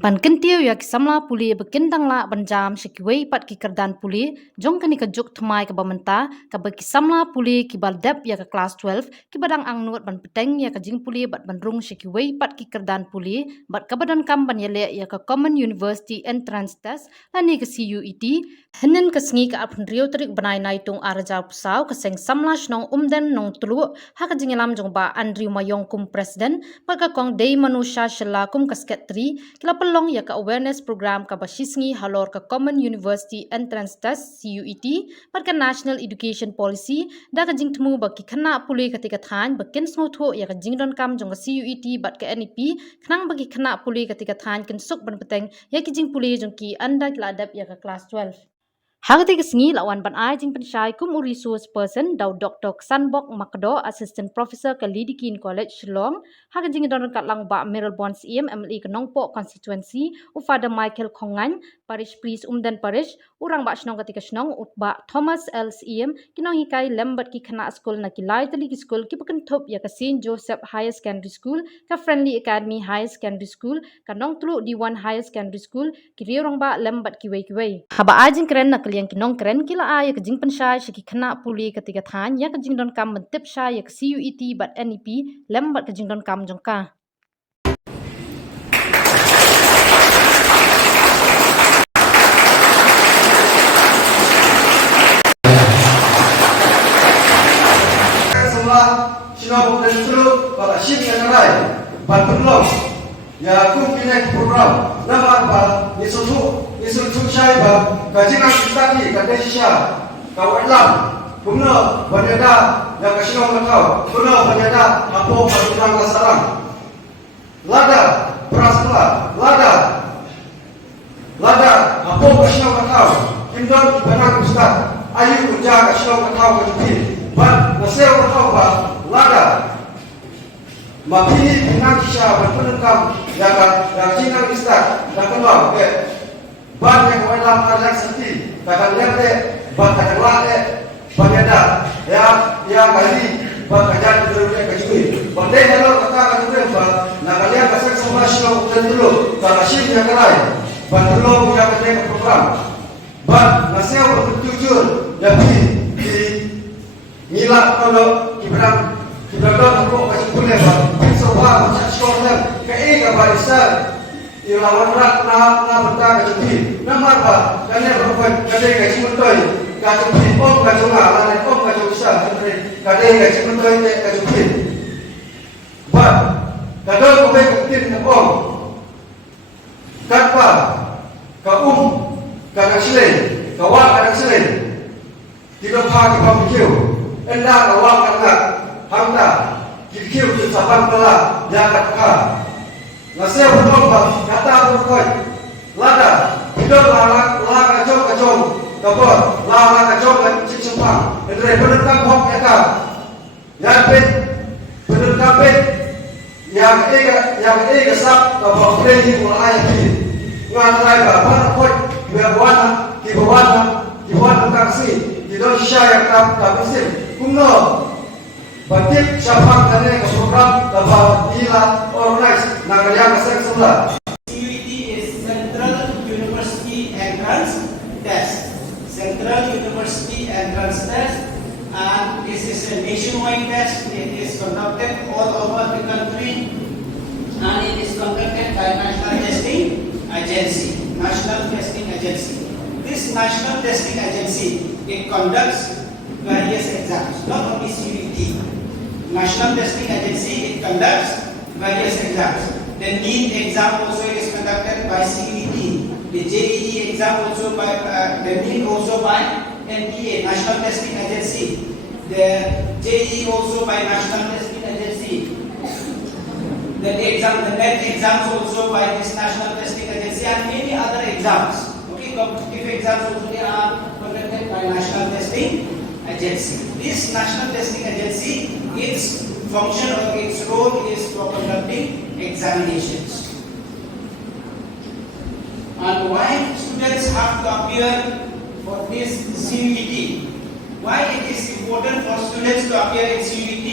Ban kentiu ya kisamla puli bekendang la banjam sekiwei pat ki kerdan puli jong kani kejuk thmai ke bamenta ka bagi samla puli ki baldep ya ke kelas 12 ki badang angnut ban peteng ya ke jing puli bat bandrung sekiwei pat ki kerdan puli bat kabadan kam ban yele ya ke Common University Entrance Test lani ke CUET henen ke sengi ke apun rio terik banai nai tung arja pusau ke seng samla snong umden nong tulu ha ke jingelam jong ba Andrew Mayong kum presiden bat ka kong dei manusia shela kum ke sekretari kila Pynlong ya ke Awarness program ka basisngi Halor ke Common University Entrance Test CUET pat ke National Education Policy da ke jing temu baki Khynnah Pule ketika than bakin snotho ya ke jing don kam jong ke CUET bat ke NEP kenang bagi Khynnah Pule ketika than ken suk ban peteng ya ki jing pule jong ki anda kila adap ya ke kelas 12. Hagati kesengi lawan ban ai jing pensyai kum resource person daw Dr. Sanbok Makdo assistant professor ke Lidikin College Shillong hagati jing don kat lang ba Mirrabons MLE ke Nongpo constituency u Father Michael Kongan parish priest umdan parish urang ba snong ketika snong utba Thomas LCM kinong hikai lembat ki Khynnah school na ki lai tali ki school ki pekan thop ya ke St Joseph Higher Secondary School ka Friendly Academy Higher Secondary School ka Nong Tulu D1 Higher Secondary School ki riorong ba lembat ki wei haba ajing keren na yang kinong keren kila ay ke jing pensyai siki Khynnah Pule ketika than ya ke jing don kam mentip syai ya ke CUET bat NEP lembat ke jing don kam jongka. Semua sinau dan seluruh para syekh yang lain ban Pynlong ya kum kini program nama apa isu Shai ba kajian studi Indonesia kau alam kumno banyada ya kasino makau kumno banyada apo panggilan kasarang lada prasla lada apo kasino makau kindon banang ustad ayu uja kasino makau kepi ban naseo makau ba lada mapini dengan kisah berpenengkam yang cinang ustad dan keluar ban yang dalam arjang senti takkan lihat ban takkan lak banyada ya kali ban kajian dulu kejui bandai kalau kata dulu ban nak kalian kasih semua show dan dulu kalau sih yang lain ban dulu punya penting program ban nasib berjujur tapi di nilai kalau kibrang aku kasih boleh ban semua macam sekolah ke barisan ilawan rak na benda kecuali nama apa kalian berbuat kalian gaji mentoi kecuali om kacunga lain om kacung besar kalian gaji mentoi kecuali bah kadang kau kutin om kapa kau kadang selain kawak kadang selain tidak pagi pamikir enda kawak kadang hamda kikir kesabang telah jaga nasib berlomba kata berkoi lada hidup lala kacong kapor lala kacong cik sempang dari penentang hok yaka yang pet penentang pet yang ega sab kapor play mulai ki ngantai bapak kot kibawana taksi tidak Shai yang tak bisa kuno batik syafak dan program dapat ila organize nagarian kesek sebelah. CUET is Central University Entrance Test. Central University Entrance Test, and this is a nationwide test. It is conducted all over the country, and it is conducted by National Testing Agency. National Testing Agency. This National Testing Agency it conducts various exams, not only CUET. National Testing Agency it conducts various exams. The NEET exam also is conducted by CUET. The JEE exam also by the NEET also by NTA, National Testing Agency. The JEE also by National Testing Agency. The NET exams also by this National Testing Agency and many other exams. Okay, competitive exams also they are conducted by National Testing Agency. This National Testing Agency, its function or its role is for conducting examinations. And why students have to appear for this CUET? Why it is important for students to appear in CUET?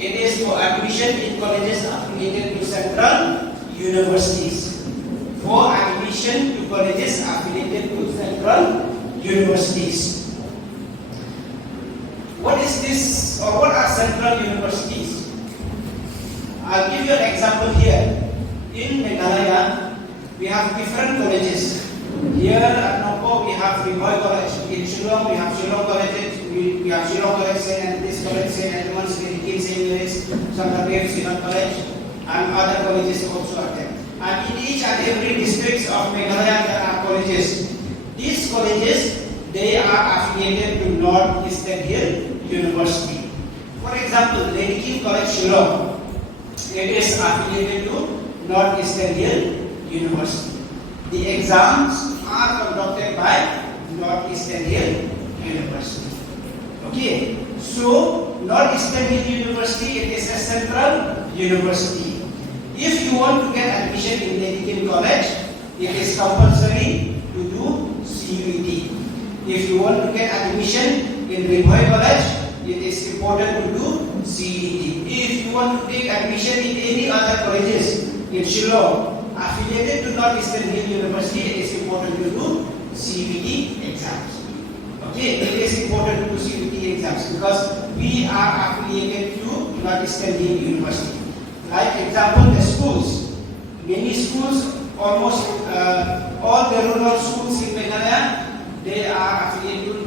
It is for admission in colleges affiliated to central universities. for admission to colleges affiliated to central universities. What is this, or what are central universities? I'll give you an example here. In Meghalaya, we have different colleges. Here at Nongpo, we have Riboy College. In Shillong, we have Shillong College. We have Shillong College, and this college, St. Edmunds, St. Mary's, Sangabev, Shillong College, and other colleges also are there. And in each and every district of Meghalaya, there are colleges. These colleges, they are affiliated to North Eastern Hill University. For example, Lady King College, Shillong, it is affiliated to North Eastern Hill University. The exams are conducted by North Eastern Hill University. Okay, so North Eastern Hill University, it is a central university. If you want to get admission in Medical College, it is compulsory to do CUET. If you want to get admission in Riboy College, it is important to do CUET. If you want to take admission in any other colleges in Shillong affiliated to North Eastern Hill University, it is important to do CUET exams. Okay, it is important to do CUET exams because we are affiliated to North Eastern Hill University. Like example, the schools. Many schools, almost all the rural schools in Meghalaya, they are affiliated to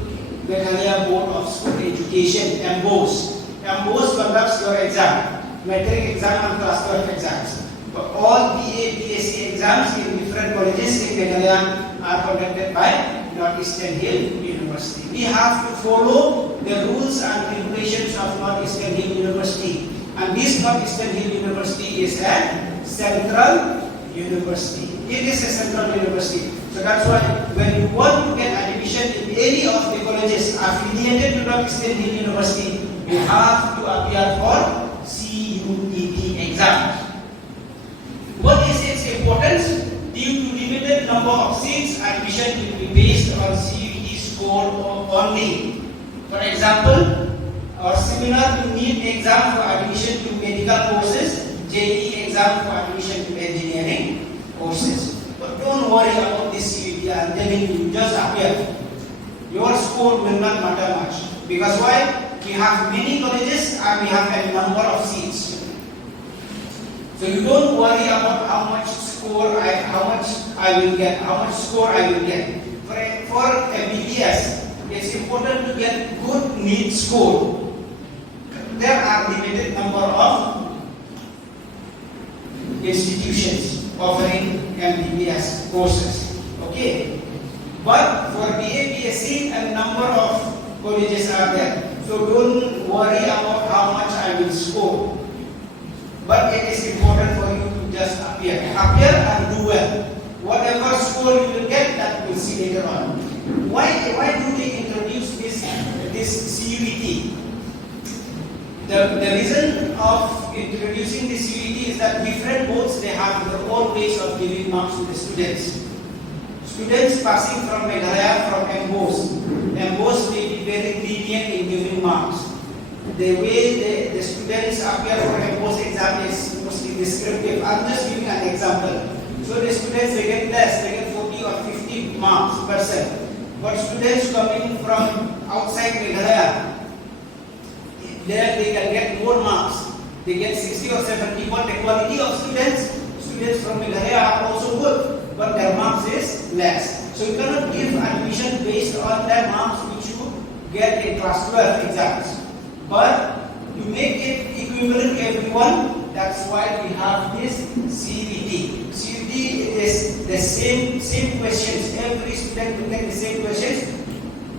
Meghalaya Board of School Education, MBOS. MBOS conducts your exam, metric exam and class 12 exams. But all BA, BSc exams in different colleges in Meghalaya are conducted by North Eastern Hill University. We have to follow the rules and regulations of North Eastern Hill University. And this North Eastern Hill University is a central university. It is a central university. So that's why when you want to get admission in any of the colleges affiliated to North Eastern Hill University, you have to appear for CUET exams. What is its importance? Due to limited number of seats, admission will be based on CUET score only. For example, or similar to NEET exam for admission to medical courses, JEE exam for admission to engineering courses. But don't worry about this CUET. I'm telling you, just appear. Your score will not matter much. Because why? We have many colleges and we have a number of seats. So you don't worry about how much score I will get, how much score I will get. For a BTS, it's important to get good NEET score. There are limited number of institutions offering MBBS courses. Okay, but for BA, BSc, a number of colleges are there. So don't worry about how much I will score. But it is important for you to just appear and do well. Whatever score you will get, that we'll see later on. Why do they introduce this CUET? The reason of introducing the CUET is that different boards, they have their own ways of giving marks to the students. Students passing from Meghalaya from MBOS may be very lenient in giving marks. The way the students appear for MBOS exam is mostly descriptive. I'm just giving an example. So the students, they get less, they get 40 or 50 marks %. But students coming from outside Meghalaya, there they can get more marks. They get 60 or 70, but the quality of students from Meghalaya are also good, but their marks is less. So you cannot give admission based on the marks which you get in class 12 exams. But to make it equivalent to everyone, that's why we have this CUET. CUET is the same questions. Every student will get the same questions,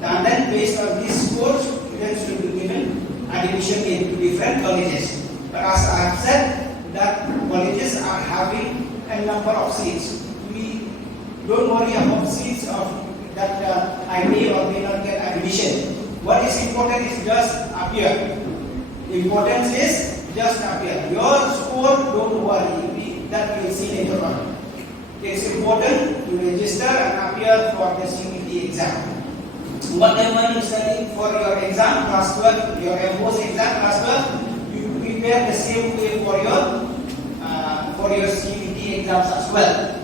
and then based on these scores, students will be given admission into different colleges. But as I have said, that colleges are having a number of seats. We don't worry about seats of that I may or may not get admission. What is important is just appear. Importance is just appear. Your score, don't worry, that we will see later on. It's important to register and appear for the CUET exam. Whatever you study for your exam, class 12, your MBOS exam, class 12, you prepare the same way for your CUET exams as well.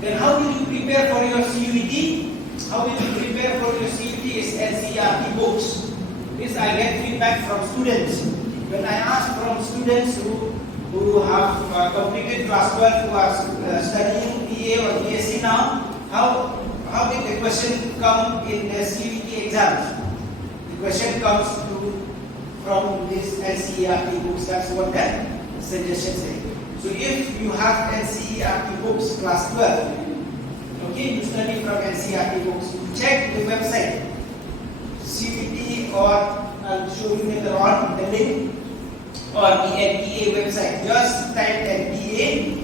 Then how will you prepare for your CUET? How will you prepare for your CUET is NCERT books. This I get feedback from students. When I ask from students who have completed class 12, who are studying BA or BSc now, how did the question come in the CUET exams? The question comes from this NCERT books. That's what that suggestion says. So if you have NCERT books, class 12, okay, you study from NCERT books, you check the website, CUET, or I'll show you later on the link, or the NTA website. Just type NTA.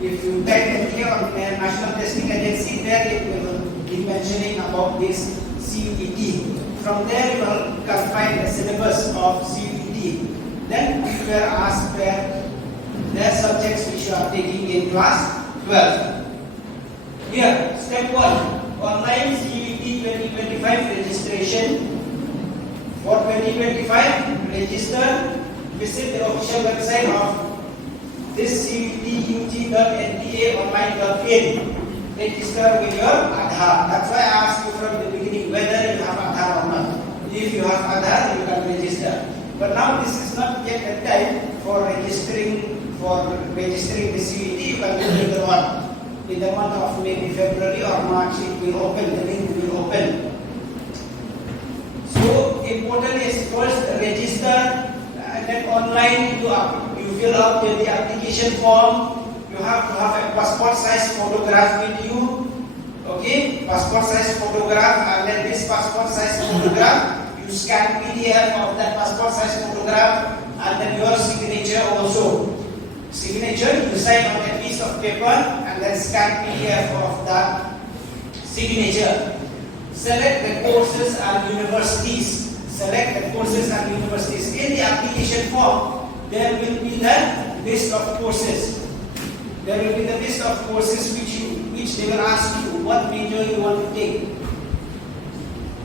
If you type NTA on the National Testing Agency, there it will be mentioning about this CUET. From there you can find the syllabus of CUET. Then we were asked the subjects which you are taking in class 12. Here, step 1, online CUET 2025 registration. For 2025, register, visit the official website of this CUET.ut.nta.online.in. Register with your Aadhaar. That's why I asked you from the beginning whether you have Aadhaar or not. If you have Aadhaar, you can register. But now this is not yet the time for registering the CUET. You can do later on. In the month of maybe February or March, it will open. The link will open. So important is first register, and then online you fill out the application form. You have to have a passport size photograph with you. Okay, passport size photograph, and then this passport size photograph, you scan PDF of that passport size photograph, and then your signature also. Signature, you sign on a piece of paper and then scan PDF of that signature. Select the courses and universities. Select the courses and universities. In the application form, there will be the list of courses. There will be the list of courses which they will ask you what major you want to take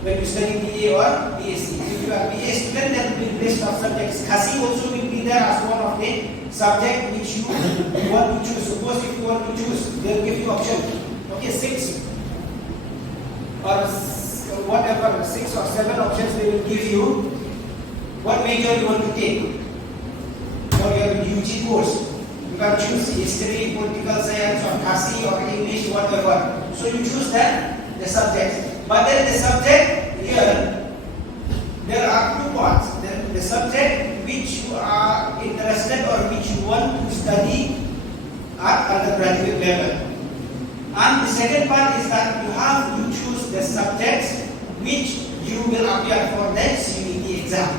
when you study BA or BSc. If you are BA student, there will be a list of subjects. Khasi also will be there as one of the subject which you want to choose. Suppose if you want to choose, they will give you option. Okay, 6 or whatever, 6 or 7 options they will give you. What major you want to take for your UG course? You can choose history, political science, or Khasi, or English, whatever. So you choose the subject. But then the subject here, there are 2 parts. The subject which you are interested or which you want to study at undergraduate level. And the second part is that you have to choose the subjects which you will appear for the CUET exam.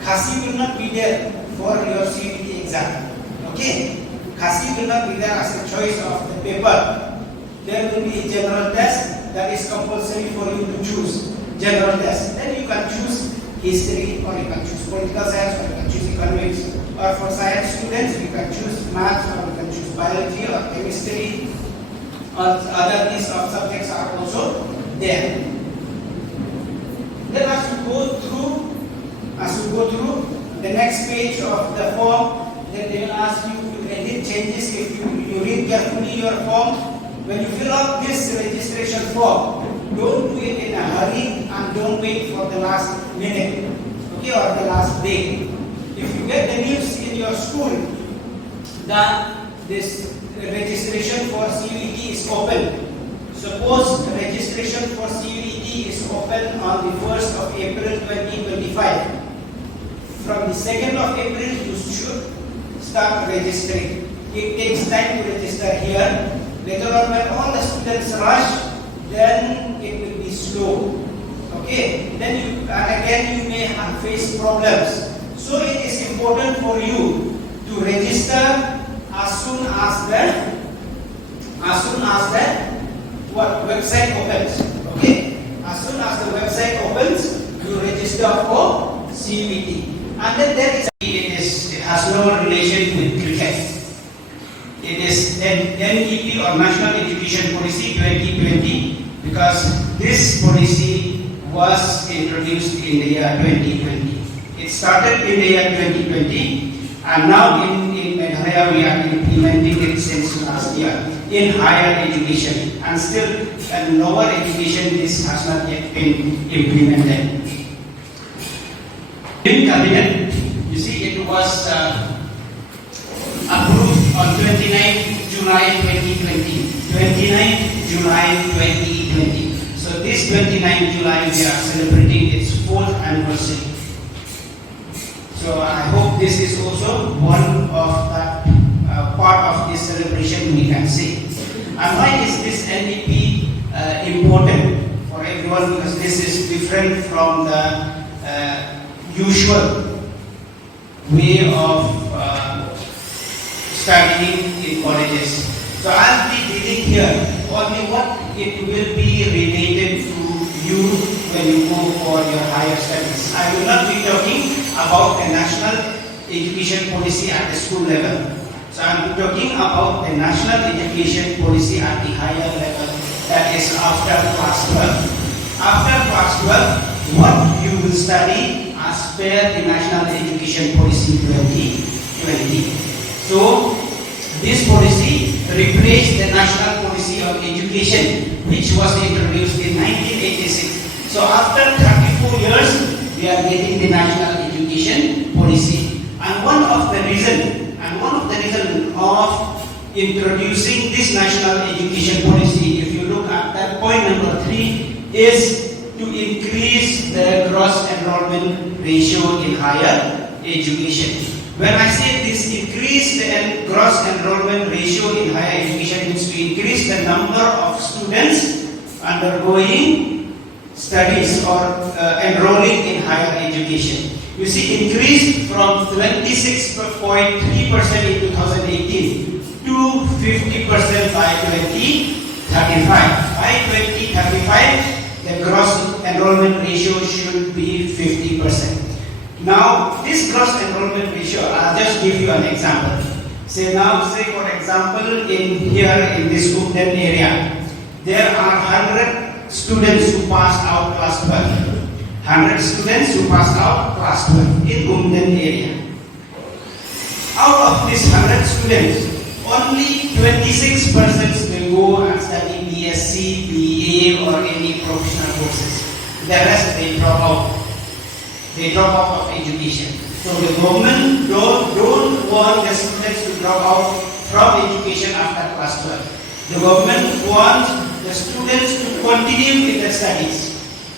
Khasi will not be there for your CUET exam. Okay? Khasi will not be there as a choice of the paper. There will be a general test that is compulsory for you to choose. General test. Then you can choose history, or you can choose political science, or you can choose economics. Or for science students, you can choose maths, or you can choose biology or chemistry. Or other list of subjects are also there. Then as you go through the next page of the form, then they will ask you to edit changes. If you read carefully your form, when you fill out this registration form, don't do it in a hurry and don't wait for the last minute, okay, or the last day. If you get the news in your school that this registration for CUET is open, suppose the registration for CUET is open on the 1st of April 2025. From the 2nd of April, you should start registering. It takes time to register here. Later on, when all the students rush, then it will be slow. Okay? Then you may face problems. So it is important for you to register as soon as the website opens. Okay? As soon as the website opens, you register for CUET. And then there is it has no relation with cricket. It is NEP or National Education Policy 2020, because this policy was introduced in the year 2020. It started in the year 2020, and now in Meghalaya we are implementing it since last year. in higher education, and still in lower education this has not yet been implemented. In cabinet, you see it was approved on 29 July 2020. 29 July 2020. So this 29 July we are celebrating its 4th anniversary. So I hope this is also one of that part of this celebration we can see. And why is this NEP important for everyone? Because this is different from the usual way of studying in colleges. So I'll be dealing here only what it will be related to you when you go for your higher studies. I will not be talking about the national education policy at the school level. So I'm talking about the national education policy at the higher level, that is after class 12. After class 12, what you will study as per the National Education Policy 2020. So this policy replaced the National Policy of Education, which was introduced in 1986. So after 34 years, we are getting the National Education Policy. And one of the reasons of introducing this National Education Policy, if you look at that point number 3, is to increase the gross enrollment ratio in higher education. When I say this, increase the gross enrollment ratio in higher education means to increase the number of students undergoing studies or enrolling in higher education. You see, increased from 26.3% in 2018 to 50% by 2035. By 2035, the gross enrollment ratio should be 50%. Now, this gross enrollment ratio, I'll just give you an example. Say for example, in this Umden area, there are 100 students who passed out class 12. 100 students who passed out class 12 in Umden area. Out of these 100 students, only 26% will go and study BSc, BA or any professional courses. The rest they drop out. They drop out of education. So the government don't want the students to drop out from education after class 12. The government wants the students to continue in their studies.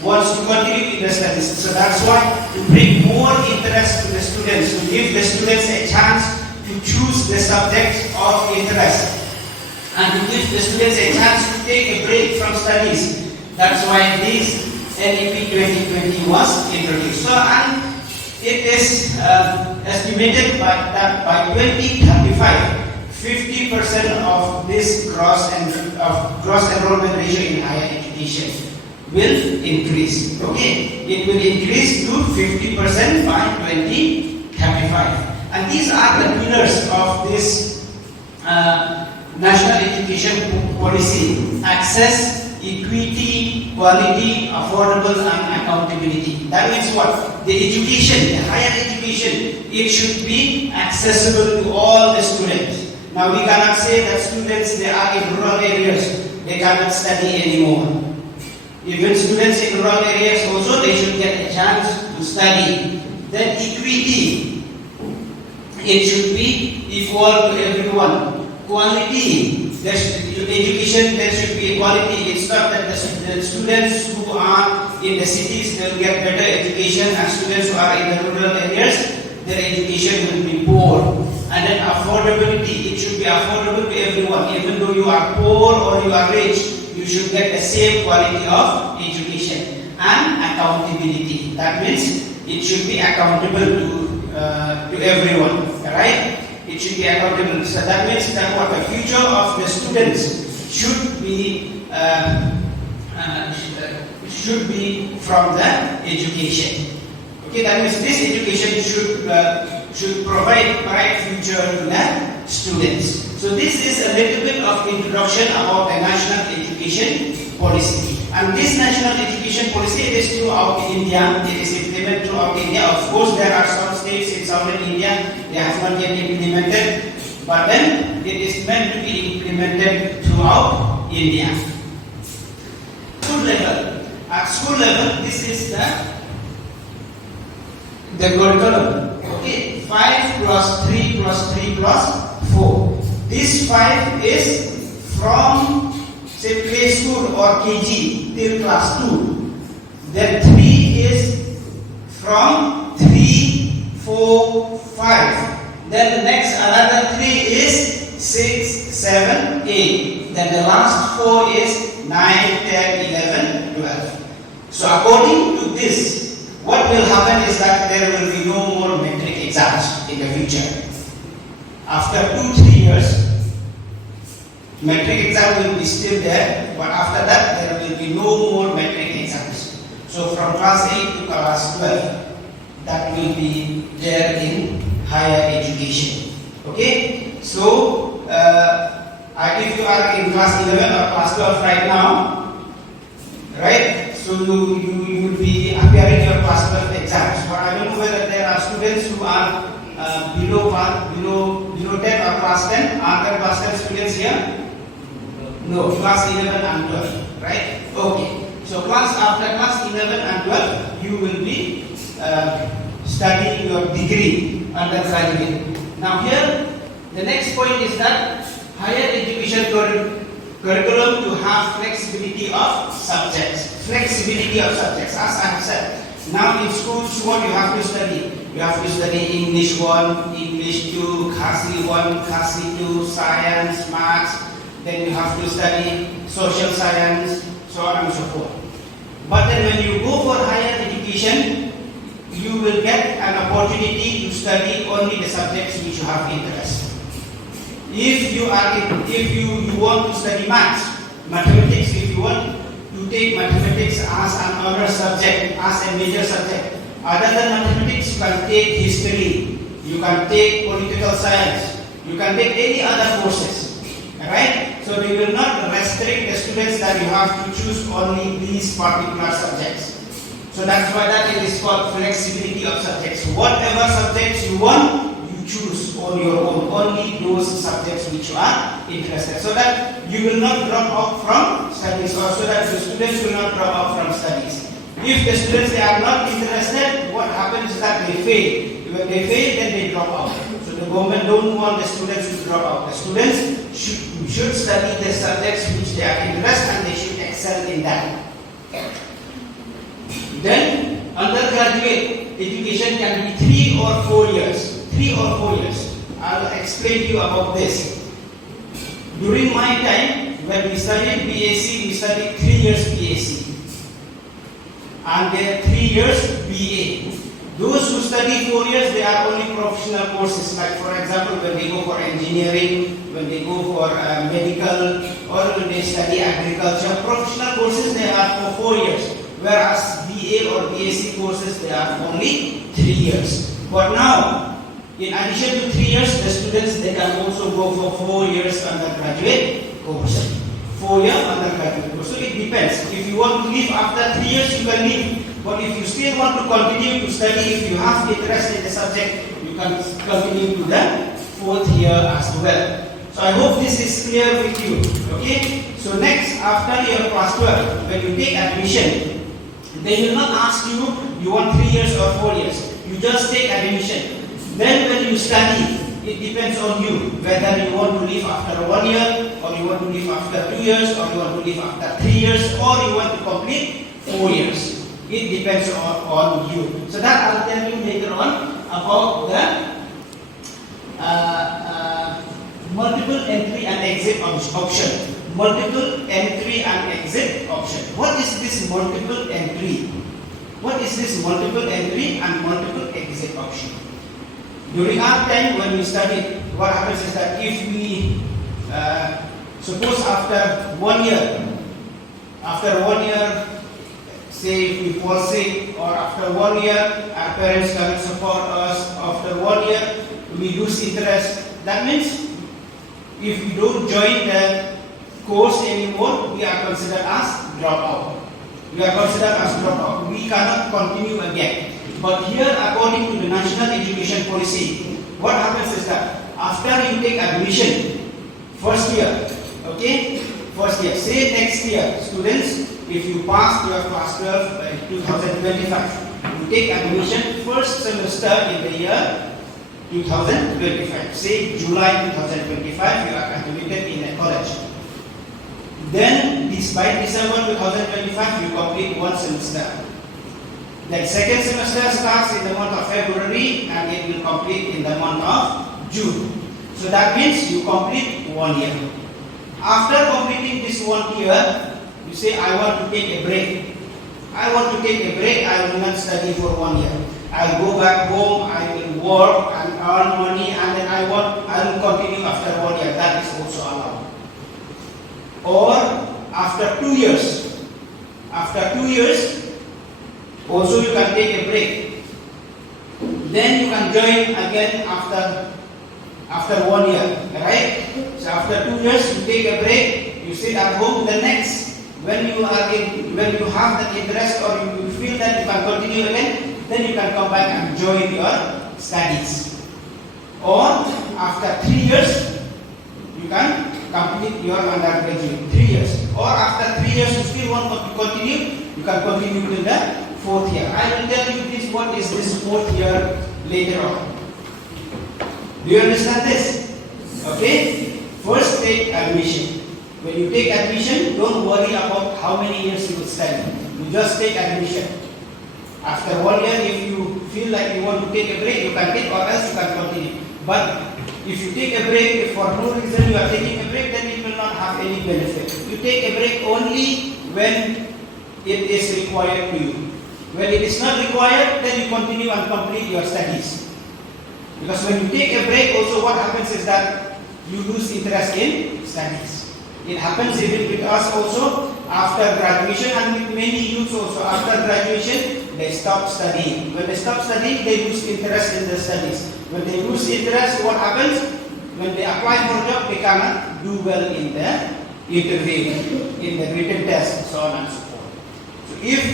So that's why to bring more interest to the students, to give the students a chance to choose the subjects of interest, and to give the students a chance to take a break from studies. That's why this NEP 2020 was introduced. So, and it is estimated that by 2035, 50% of this gross enrollment ratio in higher education will increase. Okay, it will increase to 50% by 2035. And these are the pillars of this national education policy: access, equity, quality, affordable, and accountability. That means what? The education, the higher education, it should be accessible to all the students. Now we cannot say that students they are in rural areas, they cannot study anymore. Even students in rural areas also, they should get a chance to study. Then equity, it should be equal to everyone. Quality, education, there should be equality. It's not that the students who are in the cities, they will get better education, and students who are in the rural areas, their education will be poor. And then affordability, it should be affordable to everyone. Even though you are poor or you are rich, you should get the same quality of education. And accountability, that means it should be accountable to everyone, right? It should be accountable. So that means that what the future of the students should be from the education. Okay, that means this education should provide bright future to the students. So this is a little bit of introduction about the national education policy. And this national education policy, it is throughout India. It is implemented throughout India. Of course, there are some states in southern India they have not yet implemented but then it is meant to be implemented throughout India. School level. At school level, this is the curriculum. Okay, 5 plus 3 plus 3 plus 4. This 5 is from say play school or KG till class 2. Then 3 is from 3, 4, 5. Then the next another 3 is 6, 7, 8. Then the last 4 is 9, 10, 11, 12. So according to this, what will happen is that there will be no more metric exams in the future. After 2-3 years, metric exam will be still there, but after that there will be no more metric exams. So from class 8 to class 12, that will be there in higher education. Okay, so if you are in class 11 or class 12 right now, right? So you will be appearing your class 12 exams. But I don't know whether there are students who are below 10 or class 10. Are there class 10 students here? No, class 11 and 12, right? Okay. So after class 11 and 12, you will be studying your degree undergraduate. Now here, the next point is that higher education curriculum to have flexibility of subjects. Flexibility of subjects, as I have said. Now in schools, what you have to study? You have to study English 1, English 2, Khasi 1, Khasi 2, Science, Maths. Then you have to study Social Science, so on and so forth. But then when you go for higher education, you will get an opportunity to study only the subjects which you have interest. If you want to study mathematics, if you want to take mathematics as an honor subject, as a major subject, other than mathematics, you can take history, you can take political science, you can take any other courses, right? So they will not restrict the students that you have to choose only these particular subjects. So that's why that is called flexibility of subjects. Whatever subjects you want, you choose on your own, only those subjects which you are interested, so that you will not drop out from studies, or so that the students will not drop out from studies. If the students they are not interested, what happens is that they fail. When they fail, then they drop out. So the government don't want the students to drop out. The students should study the subjects which they are interested, and they should excel in that. Then undergraduate education can be 3 or 4 years. 3 or 4 years. I will explain to you about this. During my time, when we studied BAc, we studied 3 years BAc. And then 3 years BA. Those who study 4 years, they are only professional courses. Like for example, when they go for engineering, when they go for medical, or when they study agriculture, professional courses they are for 4 years. Whereas BA or BAc courses, they are only 3 years. But now, in addition to 3 years, the students they can also go for 4 years undergraduate course. 4-year undergraduate course. So it depends. If you want to leave after 3 years, you can leave. But if you still want to continue to study, if you have interest in the subject, you can continue to the 4th year as well. So I hope this is clear with you. Okay? So next, after your class 12, when you take admission, they will not ask you, you want 3 years or 4 years. You just take admission. Then when you study, it depends on you, whether you want to leave after 1 year, or you want to leave after 2 years, or you want to leave after 3 years, or you want to complete 4 years. It depends on you. So that I'll tell you later on about the multiple entry and exit option. Multiple entry and exit option. What is this multiple entry? What is this multiple entry and multiple exit option? During our time when we studied, what happens is that if we suppose after 1 year, say if we fall sick, or after 1 year our parents cannot support us, after 1 year we lose interest, that means if we don't join the course anymore, we are considered as dropout. We cannot continue again. But here, according to the national education policy, what happens is that after you take admission, first year, okay, first year, say next year, students, if you pass your class 12 by 2025, you take admission first semester in the year 2025, say July 2025, you are admitted in a college. Then, by December 2025, you complete one semester. Then second semester starts in the month of February and it will complete in the month of June. So that means you complete 1 year. After completing this 1 year, you say, I want to take a break. I want to take a break, I will not study for 1 year. I'll go back home, I will work and earn money, and then I will continue after 1 year. That is also allowed. Or after 2 years. After 2 years, also you can take a break. Then you can join again after 1 year, right? So after 2 years, you take a break, you sit at home. The next, when you have the interest or you feel that you can continue again, then you can come back and join your studies. Or after 3 years, you can complete your undergraduate. 3 years. Or after 3 years, you still want to continue, you can continue till the 4th year. I will tell you what is this 4th year later on. Do you understand this? Okay? First take admission. When you take admission, don't worry about how many years you will study. You just take admission. After 1 year, if you feel like you want to take a break, you can take, or else you can continue. But if you take a break, if for no reason you are taking a break, then it will not have any benefit. You take a break only when it is required to you. When it is not required, then you continue and complete your studies. Because when you take a break, also what happens is that you lose interest in studies. It happens even with us also after graduation, and with many youths also after graduation, they stop studying. When they stop studying, they lose interest in the studies. When they lose interest, what happens? When they apply for a job, they cannot do well in the interview, in the written test, so on and so forth. So if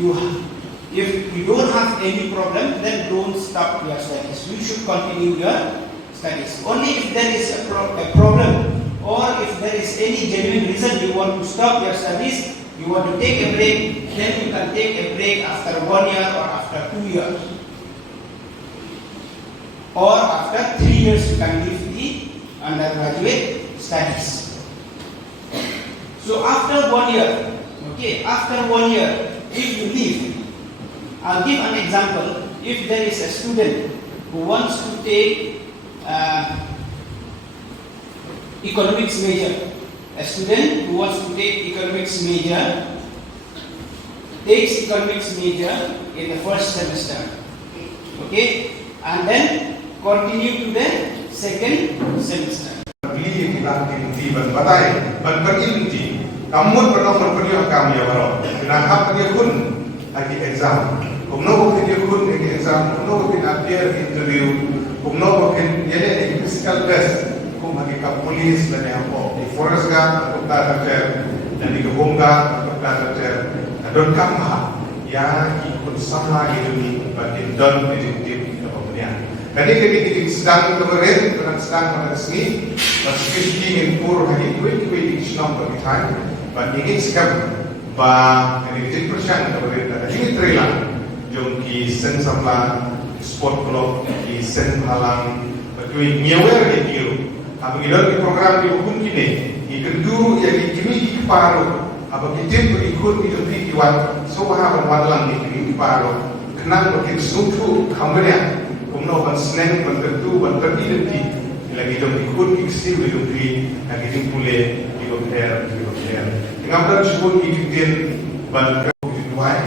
you don't have any problem, then don't stop your studies. You should continue your studies. Only if there is a problem, or if there is any genuine reason you want to stop your studies, you want to take a break, then you can take a break after 1 year or after 2 years. Or after 3 years you can leave the undergraduate studies. So after 1 year, okay, after 1 year, if you leave, I'll give an example. If there is a student who wants to take economics major, a student who wants to take economics major takes economics major in the first semester, okay, and then continue to the second semester. Pilih kita inti berbatai, berinti. Kamu perlu berpilih kami ya baru. Kenapa dia pun lagi exam? Kumno dia pun lagi exam. Kumno dia appear interview. Kumno dia lagi physical test. Bagi polis dan yang di forest guard untuk data dan di home guard untuk data dan kamah yang ikut sama ini bagi don detektif kemudian. Jadi kita sedang kemarin sedang pada sini masih ingin pur hari ini senang bagi time bagi ini sekarang bah ini jadi persiapan kemarin dan ini trailer jom ki sen samla sport club ki sen halang bagi nyewer di biru. Abang di program di hukum kini, ikan guru yang kini paru, abang kita berikut di diwan, soha berwalang di paru, kenal bagi suatu kampanye, kumno ban seneng bententu ban berdiri, lagi jom ikut iksil di lagi jom Pule di hotel. Dengan sebut ikutin ban kejujuan,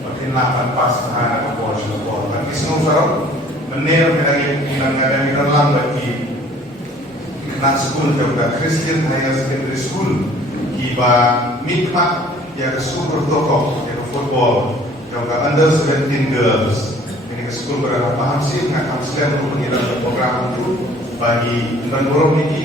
makin lapan pas hari kapal kapal, tapi semua sarap, mener mengenai dalam bagi Khynnah school juga Christian Higher Secondary School kiba mitma ya school bertoko ya football juga under 17 girls ini school berapa paham sih nggak kamu selalu mengira program itu bagi dan ini